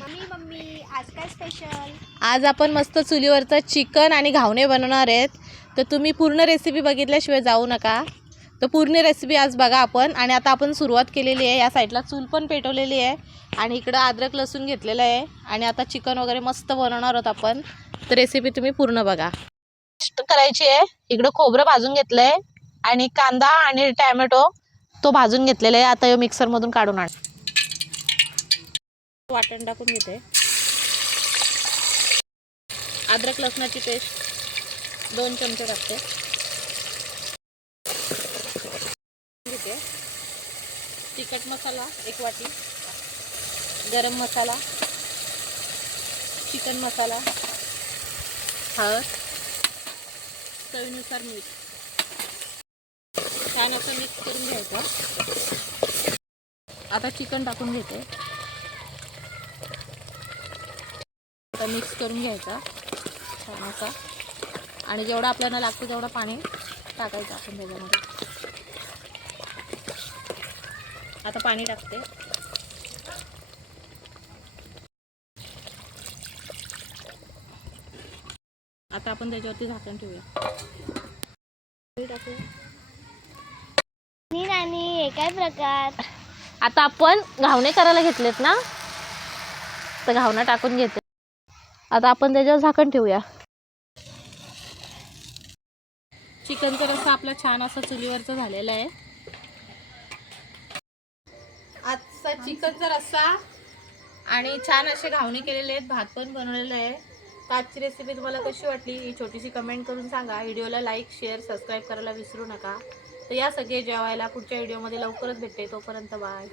Mummy mummy आज काय special? आज आपण मस्त चुलीवरचं चिकन आणि घावणे बनवणार आहेत. तर तुम्ही पूर्ण रेसिपी बघितल्याशिवाय जाऊ नका. तर पूर्ण रेसिपी आज बघा आपण. आणि आता आपण सुरुवात केलेली आहे. या साईडला चूल पण पेटवलेली आहे आणि इकडं अद्रक लसूण घेतलेलं आहे आणि आता चिकन वगैरे मस्त बनवणार आहोत आपण. तर रेसिपी तुम्ही पूर्ण बघा. करायची आहे. इकडं खोबरं भाजून घेतलं आहे आणि कांदा आणि टॅमॅटो तो भाजून घेतलेला आहे. आता मिक्सरमधून काढून आण. वाटण टाकून घेते. अद्रक लसणाची पेस्ट 2 चमचे टाकते. घेते तिखट मसाला 1 वाटी, गरम मसाला, चिकन मसाला, हळद, चवीनुसार मीठ. छान असं मिक्स करून घ्यायचं. आता चिकन टाकून घेते. आता मिक्स करून घ्यायचा छान असा. आणि जेवढं आपल्याला लागतं तेवढं पाणी टाकायचं आपण त्याच्यामध्ये. आता पाणी टाकते. आता आपण त्याच्यावरती झाकण ठेवूया. नानी हे काय प्रकार? आता आपण घावणे करायला घेतलेत ना, तर घावणं टाकून घेते. आता आपण त्याच्यावर झाकण ठेवूया. चिकनचा रस्सा आपला छान असा चुलीवरचा झालेला आहे. आजचा चिकनचा रस्सा आणि छान असे घावणे केलेले आहेत. भात पण बनवलेलं आहे. तर आजची रेसिपी तुम्हाला कशी वाटली ही छोटीशी कमेंट करून सांगा. व्हिडिओला लाईक शेअर सबस्क्राईब करायला विसरू नका. तर या सगळे जेवायला पुढच्या व्हिडिओमध्ये लवकरच भेटते. तोपर्यंत बाय.